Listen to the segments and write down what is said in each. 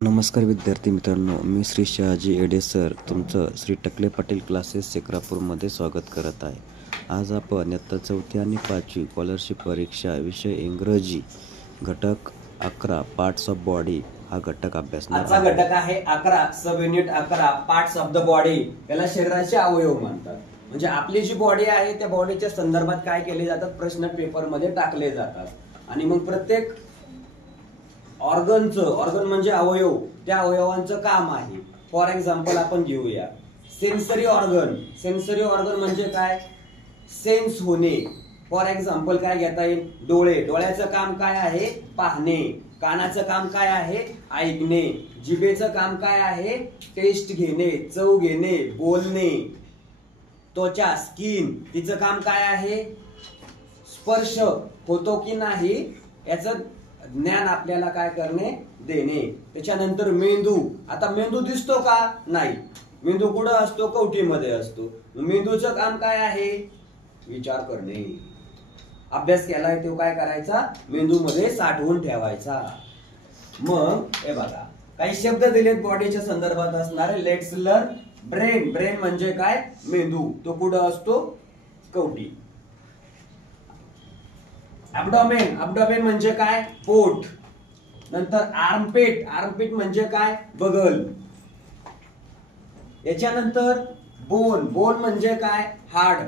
नमस्कार विद्यार्थी मित्रांनो, मी श्री शहाजी एडे सर तुमचं श्री टकले पाटील क्लासेस चक्रापूरमध्ये स्वागत करत आहे. आज आपण इयत्ता 4थी आणि 5वी स्कॉलरशिप परीक्षा विषय इंग्रजी घटक 11 पार्ट्स ऑफ बॉडी हा घटक अभ्यासणार आजचा घटक आहे 11 sub unit 11 parts of the body. याला शरीराचे अवयव म्हणतात. म्हणजे आपली जी बॉडी आहे त्या बॉडीच्या संदर्भात काय केले जातात प्रश्न पेपर मध्ये टाकले जातात. आणि मग प्रत्येक ऑर्गन म्हणजे अवयव, त्या अवयवांचं काम आहे. फॉर एक्झाम्पल आपण घेऊया सेन्सरी ऑर्गन. सेन्सरी ऑर्गन म्हणजे काय? सेन्स होणे. फॉर एक्झाम्पल काय घेता येईल? डोळे. डोळ्याचं काम काय आहे? पाहणे. कानाचं काम काय आहे? ऐकणे. जिभेचं काम काय आहे? टेस्ट घेणे, चव घेणे, बोलणे. त्वचा स्किन, तिचं काम काय आहे? स्पर्श होतो की नाही याचं ज्ञान आपल्याला काय करणे? देणे. त्याच्यानंतर मेंदू. आता मेंदू दिसतो का? नाही. मेंदू कुठं असतो? कवटीमध्ये असतो. मेंदूचं काम काय आहे? विचार करणे. अभ्यास केलाय तो काय करायचा? मेंदूमध्ये साठवून ठेवायचा. मग हे बघा काही शब्द दिलेत बॉडीच्या संदर्भात असणारे. Let's learn brain. ब्रेन म्हणजे काय? मेंदू. तो कुठं असतो? कवटी. ॲब्डोमेन. ॲब्डोमेन म्हणजे काय? पोट. नंतर आर्मपिट. आर्मपिट म्हणजे काय? बगल. याच्यानंतर बोन. बोन म्हणजे काय? हाड.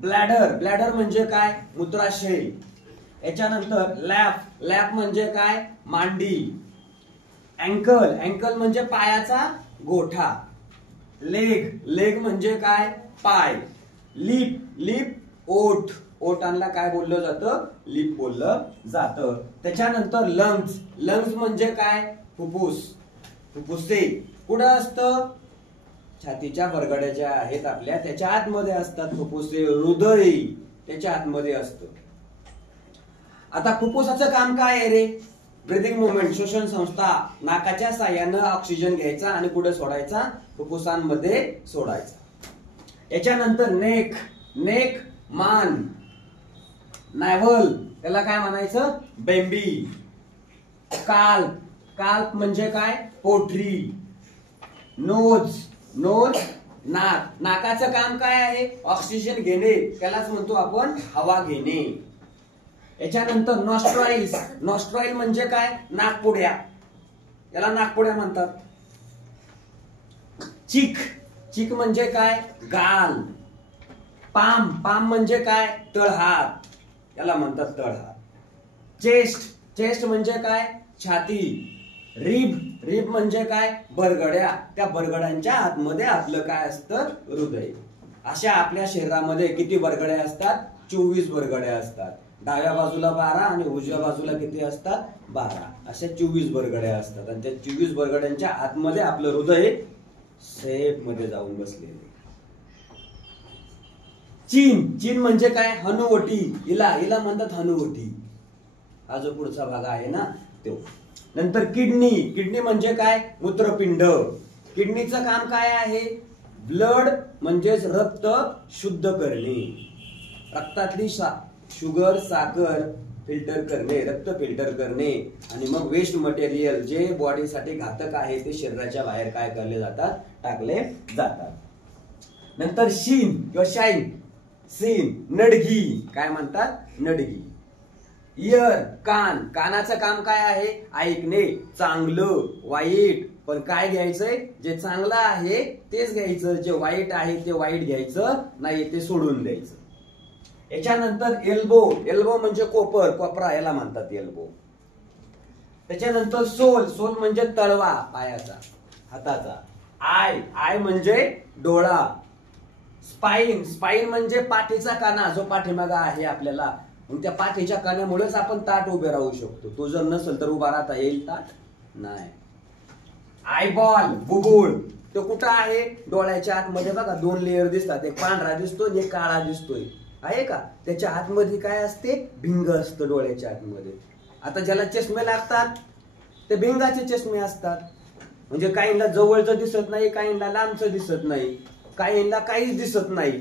ब्लॅडर. ब्लॅडर म्हणजे काय? मूत्राशय. याच्यानंतर लॅफ. लॅफ म्हणजे काय? मांडी. अँकल. अँकल म्हणजे पायाचा गोठा. लेग. लेग म्हणजे काय? पाय. लिप. लिप ओठ. ओठांना काय बोललं जातं? लिप बोललं जातं. त्याच्यानंतर लंग्स. लंग्स म्हणजे काय? फुफ्फुस. फुफ्फुसे कुठं असतं? छातीच्या बरगड्या ज्या आहेत आपल्या त्याच्या आतमध्ये असतात फुफ्फुसे. हृदय त्याच्या आतमध्ये असतं. आता फुफ्फुसाचं काम काय आहे रे? ब्रीदिंग मुवमेंट, श्वसन संस्था. नाकाच्या साह्यानं ऑक्सिजन घ्यायचा आणि कुठे सोडायचा? फुफ्फुसांमध्ये सोडायचा. याच्यानंतर नेक. नेक मान. नॅव्हल त्याला काय म्हणायचं? बेंबी. काल्प. काल्प म्हणजे काय? पोटरी. नोज. नोज नाक. नाकाचं काम काय आहे? ऑक्सिजन घेणे. त्यालाच म्हणतो आपण हवा घेणे. याच्यानंतर नॉस्ट्रॉइल्स. नॉस्ट्रॉइल म्हणजे काय? नाकपुड्या. याला नाकपुड्या म्हणतात. चिक. चिक म्हणजे काय? गाल. पाम. पाम म्हणजे काय? तळहात. याला म्हणतात तळहात. चेस्ट. चेस्ट म्हणजे काय? छाती. रिब. रिब म्हणजे काय? बरगड्या. त्या बरगड्यांच्या आतमध्ये आपलं काय असतं? हृदय. अशा आपल्या शरीरामध्ये किती बरगड्या असतात? 24 बरगड्या असतात. डाव्या बाजूला 12 आणि उजव्या बाजूला किती असतात? 12. अशा 24 बरगड्या असतात. आणि त्या 24 बरगड्यांच्या आतमध्ये आपलं हृदय सेफ मध्ये जाऊन बसलेले. चीन. चीन म्हणजे काय? हनुवटी. हिला म्हणतात हनुवटी. हा जो पुढचा भाग आहे ना तो. नंतर किडनी. किडनी म्हणजे काय? मूत्रपिंड. किडनीचं काम काय आहे? ब्लड म्हणजेच रक्त शुद्ध करणे. रक्तातली शुगर, साखर फिल्टर करणे, रक्त फिल्टर करणे. आणि मग वेस्ट मटेरियल जे बॉडीसाठी घातक आहे ते शरीराच्या बाहेर काय करले जातात? टाकले जातात. नंतर शीन किंवा शाईन. सीन. नडगी. काय म्हणतात? नडगी. इयर. कान. कानाचं काम काय आहे? ऐकणे. चांगलं वाईट. पण काय घ्यायचंय? जे चांगलं आहे तेच घ्यायचं. जे वाईट आहे ते वाईट घ्यायचं नाही, ते सोडून द्यायचं. याच्यानंतर एल्बो. एल्बो म्हणजे कोपर, कोपरा. याला म्हणतात एल्बो. त्याच्यानंतर सोल. सोल म्हणजे तळवा पायाचा, हाताचा. आय. आय म्हणजे डोळा. स्पाइन. स्पाइन म्हणजे पाठीचा काना जो पाठीमागा आहे आपल्याला. मग त्या पाठीच्या कानामुळेच आपण ताट उभे राहू शकतो. तो जर नसेल तर उभा राहता येईल ताट? नाही. आयबॉल. बुबुळ. तो कुठं आहे? डोळ्याच्या आतमध्ये बघा 2 लेअर दिसतात. एक पांढरा दिसतोय, एक काळा दिसतोय. आहे का? त्याच्या आतमध्ये काय असते? भिंग असतं डोळ्याच्या आतमध्ये. आता ज्याला चष्मे लागतात ते भिंगाचे चष्मे असतात. म्हणजे काहींना जवळचं दिसत नाही, काहींना लांबचं दिसत नाही, काहींना काहीच दिसत नाही.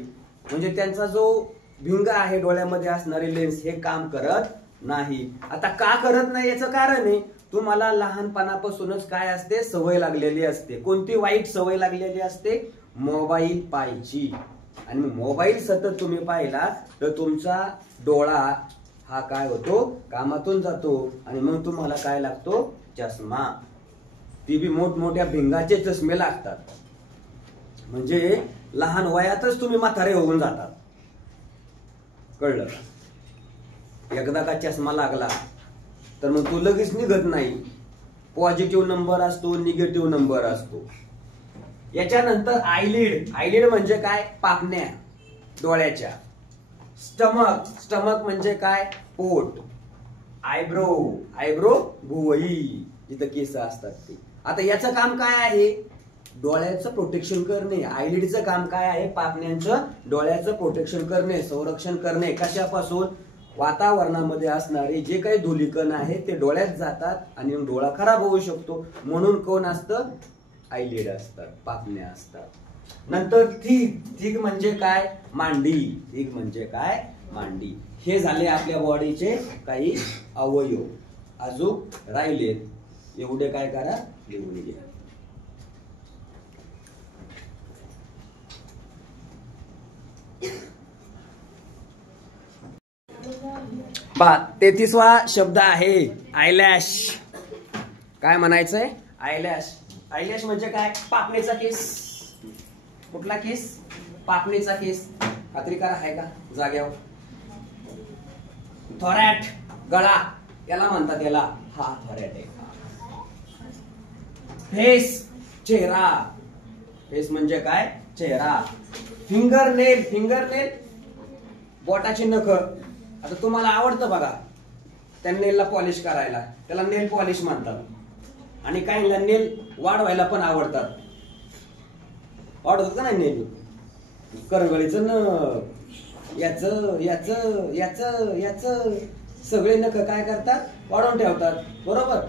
म्हणजे त्यांचा जो भिंग आहे डोळ्यामध्ये असणारी लेन्स हे काम करत नाही. आता का करत नाही याचं कारण आहे तुम्हाला लहानपणापासूनच काय असते, सवय लागलेली असते. कोणती वाईट सवय लागलेली असते? मोबाईल पाहायची. आणि मोबाईल सतत तुम्ही पाहिला तर तुमचा डोळा हा काय होतो, कामातून जातो आणि मग तुम्हाला काय लागतो, चष्मा. ती बी मोठमोठ्या भिंगाचे चष्मे लागतात. म्हणजे लहान वयातच तुम्ही म्हातारे होऊन जातात. कळलं? एकदा का चष्मा लागला तर मग तो लगेच निघत नाही. पॉझिटिव्ह नंबर असतो, निगेटिव्ह नंबर असतो. याच्यानंतर आयलिड. आयलिड म्हणजे काय? पापण्या डोळ्याच्या. स्टमक. स्टमक म्हणजे काय? पोट. आयब्रो. आयब्रो भुवई, जिथं केस असतात ते. आता याचं काम काय आहे? डोळ्याचं प्रोटेक्शन करणे. आयलिडचं काम काय आहे? पापण्यांचं डोळ्याचं प्रोटेक्शन करणे, संरक्षण करणे. कशापासून? वातावरणामध्ये असणारे जे काही धुलीकण आहे ते डोळ्यात जातात आणि डोळा खराब होऊ शकतो. म्हणून कोण असतं? आयलिड असतात, पापण्या असतात. नंतर थिक. थिक म्हणजे काय? मांडी. थिक म्हणजे काय? मांडी. हे झाले आपल्या बॉडीचे काही अवयव. अजून राहिलेत एवढे काय करा, लिहून घ्या. 33वा शब्द आहे आयलॅश. काय म्हणायचंय? आयलॅश. आयलॅश म्हणजे काय? पापणीचा केस. कुठला केस? पापणीचा केस. खात्री करा आहे का जाग्यावर? थोरॅट. गळा याला म्हणतात, याला. हा थोरॅट आहे. फेस. चेहरा. फेस म्हणजे काय? चेहरा. फिंगर नेल. फिंगर नेल बोटाची नख. आता तुम्हाला आवडतं बघा त्या नेलला पॉलिश करायला, त्याला नेल पॉलिश म्हणतात. आणि काहींना नेल वाढवायला पण आवडतात. आवडतात का नाही नेल? करंगळीचं नख, याच याच याच याच सगळे नख काय करतात? वाढवून ठेवतात. बरोबर?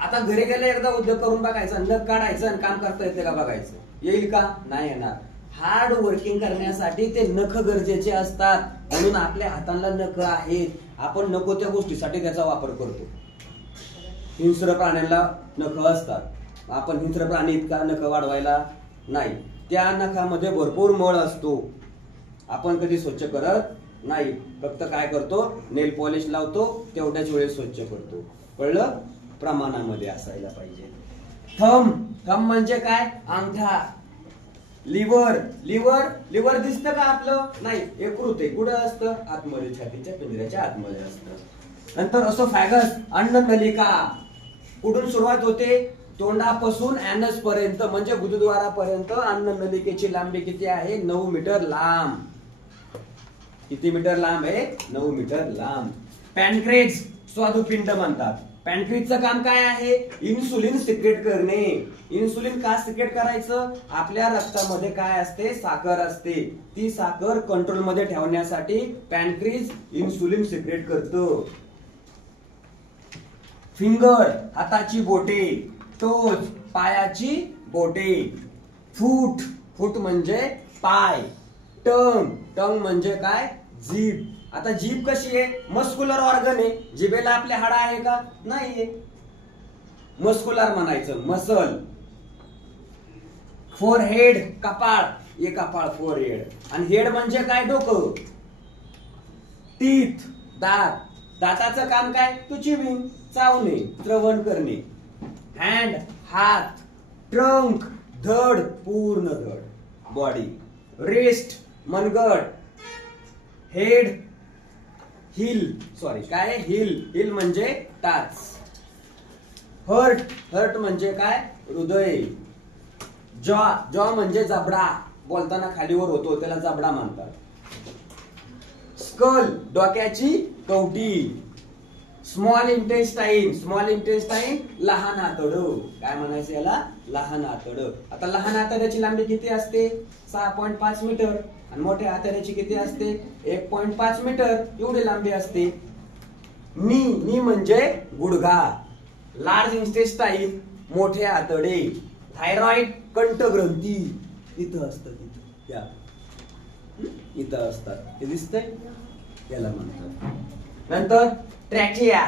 आता घरी गेले एकदा उद्योग करून बघायचा, नख काढायचं आणि काम करता येते का बघायचं. येईल का? नाही येणार. हार्ड वर्किंग करण्यासाठी ते नख गरजेचे असतात. म्हणून आपल्या हाताला नख आहेत. आपण नको त्या गोष्टीसाठी त्याचा वापर करतो. हिंस्र प्राण्यांना नख असतात. आपण हिंस्र प्राणी इतका नख वाढवायला नाही. त्या नखामध्ये भरपूर मळ असतो. आपण कधी स्वच्छ करत नाही. फक्त काय करतो? नेल पॉलिश लावतो, तेवढ्याच वेळेस स्वच्छ करतो. कळलं? प्रमाणामध्ये असायला पाहिजे. थंब. थंब म्हणजे काय? अंगठा. लिव्हर. लिव्हर. लिव्हर दिसतं का आपलं? नाही. एकरूत आहे. कुठं असतं? आतमध्ये, छातीच्या पिंजऱ्याच्या आतमध्ये असतं. नंतर असोफॅगस. अन्ननलिका. कुठून सुरुवात होते? तोंडापासून ऍनस पर्यंत म्हणजे गुदद्वारापर्यंत अन्ननलिकेची लांबी किती आहे? 9 मीटर लांब. किती मीटर लांब आहे? 9 मीटर लांब. पॅनक्रेज. स्वादुपिंड म्हणतात. पॅनक्रिजचं काम काय आहे? इन्सुलिन सिक्रेट करणे. इन्सुलिन का सिक्रेट करायचं? आपल्या रक्तामध्ये काय असते? साखर असते. ती साखर कंट्रोल मध्ये ठेवण्यासाठी पॅनक्रिज इन्सुलिन सिक्रेट करतं. फिंगर. हाताची बोटे. टोज. पायाची बोटे. फूट. फूट म्हणजे पाय. टंग. टंग म्हणजे काय? जीभ. आता जीभ कशी आहे? मस्क्युलर ऑर्गन आहे. जिभेला आपले हाड आहे का? नाहीये. मस्क्युलर म्हणायचं, मसल. फोरहेड. कपाळ. हे कपाळ फोरहेड. आणि हेड म्हणजे काय? डोकं. टीथ. दात. दाताचं काम काय? टू चिविंग, चावणे, श्रवण करणे. हँड. हात. ट्रंक. धड. पूर्ण धड. बॉडी. रिस्ट. मनगट. हेड. हिल. सॉरी काय? हिल. हिल म्हणजे टाच. हर्ट. हर्ट म्हणजे काय? हृदय. जॉ. जॉ म्हणजे जबडा. बोलताना खालीवर होतो त्याला जबडा म्हणतात. स्कल. डोक्याची कवटी. Small intestine. स्मॉल इंटेस्टाईन लहान आतडं. काय म्हणायचं याला? लहान आतडं. आता लहान आतड्याची लांबी किती असते? 6.5 मीटर. आणि मोठ्या आतड्याची किती असते? 1.5 मीटर. एवढी लांबी असते. नी. नी म्हणजे गुडघा. लार्ज इंटेस्टाईन मोठे आतडे. थायरॉइड कंठग्रंथी इथं असतं. इथं असतात. हे दिसतंय? याला म्हणतात. नंतर ट्रॅकिया.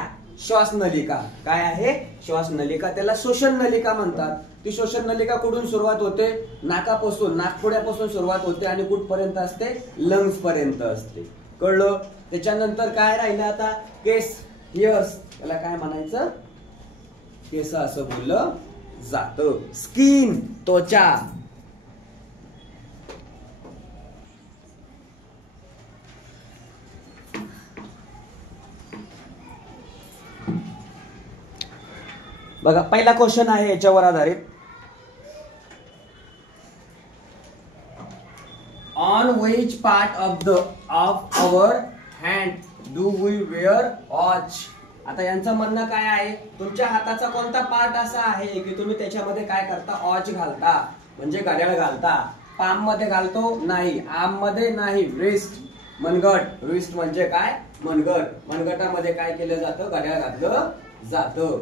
श्वासनलिका. काय आहे? श्वासनलिका. त्याला श्वसन नलिका म्हणतात. ती श्वसन नलिका कुठून सुरुवात होते? नाकापासून, नाकपुड्यापासून सुरुवात होते आणि कुठपर्यंत असते? लंग्स पर्यंत असते. कळलं? त्याच्यानंतर काय राहिलं आता? केस, हिअर्स. त्याला काय म्हणायचं? केस असं बोललं जातं. स्किन, त्वचा. बघा पहिला क्वेश्चन आहे याच्यावर आधारित. On which part of our hand do we wear watch. आता यांचं म्हणणं काय आहे? तुमच्या हाताचा कोणता पार्ट असा आहे की तुम्ही त्याच्यामध्ये काय करता? वॉच घालता, म्हणजे घड्याळ घालता. पाम मध्ये घालतो? नाही. आर्म मध्ये? नाही. रिस्ट, मनगट. रिस्ट म्हणजे काय? मनगट. मनगटामध्ये काय केलं जातं? घड्याळ घातलं जातं.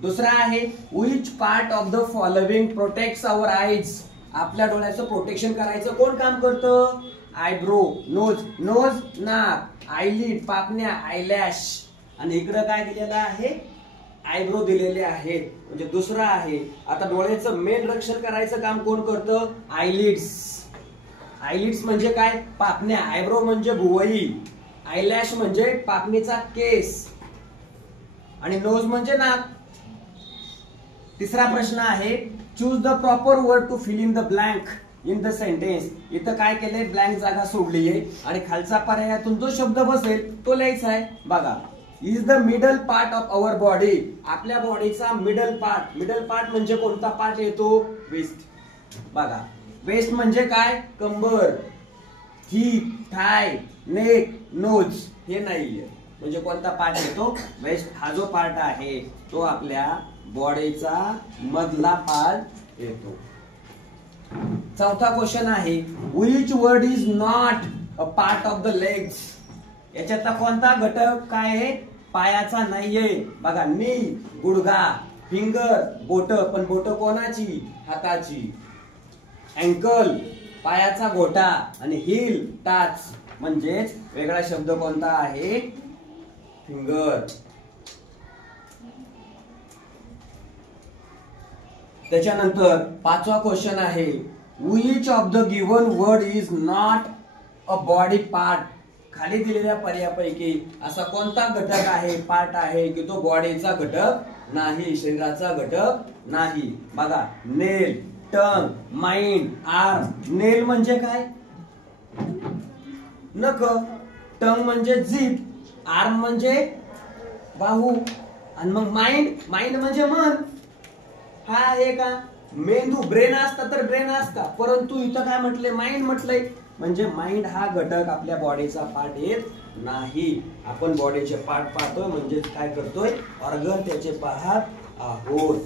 दुसरा आहे which part of the following protects our eyes. आपल्या डोळ्याचं प्रोटेक्शन करायचं कोण काम करतं? आयब्रो, नोज, नोज नाक, आयलिड पापण्या, आयलॅश. आणि इकडं काय दिलेलं आहे? आयब्रो दिलेले आहेत. म्हणजे दुसरा आहे. आता डोळ्याचं मेन रक्षण करायचं काम कोण करतं? आयलिड्स. आयलिड्स म्हणजे काय? पापण्या. आयब्रो म्हणजे भुवई. आयलॅश म्हणजे पापणीचा केस. आणि नोज म्हणजे नाक. तिसरा प्रश्न आहे choose the proper word to fill in the blank in the sentence. इथं काय केलंय? ब्लँक जागा सोडली आहे आणि खालचा पर्यायातून जो शब्द बसेल तो लिहायचा आहे. बघा, is the middle part of our body. आपल्या बॉडीचा मिडल पार्ट. मिडल पार्ट म्हणजे कोणता पार्ट येतो? वेस्ट. बघा, वेस्ट म्हणजे काय? कंबर, हिप, थाय, नेक, नोज. हे नाहीये. म्हणजे कोणता पार्ट येतो? वेस्ट. हा जो पार्ट आहे तो आपल्या बॉडीचा मधला पार्ट येतो. चौथा क्वेश्चन आहे which word is not a part of the legs. याच्यातला कोणता घटक काय आहे? पायाचा नाहीये. बघा, नी गुडघा, फिंगर बोट, पण बोट कोणाची? हाताची. अँकल पायाचा गोटा आणि हिल टाच. म्हणजेच वेगळा शब्द कोणता आहे? फिंगर. त्याच्यानंतर पाचवा क्वेश्चन आहे which of the given word is not a body part. खाली दिलेल्या पर्यायापैकी असा कोणता घटक आहे? पार्ट आहे की तो बॉडीचा घटक नाही, शरीराचा घटक नाही. बघा, नेल, टंग, माइंड, आर्म. नेल म्हणजे काय? नख. टंग म्हणजे जीभ. आर्म म्हणजे बाहू. आणि मग माइंड, माइंड म्हणजे मन. हा आहे का? मेंदू, ब्रेन असता तर ब्रेन असता, परंतु इथं काय म्हटलंय? माइंड म्हटलंय. म्हणजे माइंड हा घटक आपल्या बॉडीचा पार्ट येत नाही. आपण बॉडीचे पार्ट पाहतोय म्हणजे काय करतोय? ऑर्गन त्याचे पाहत आहोत.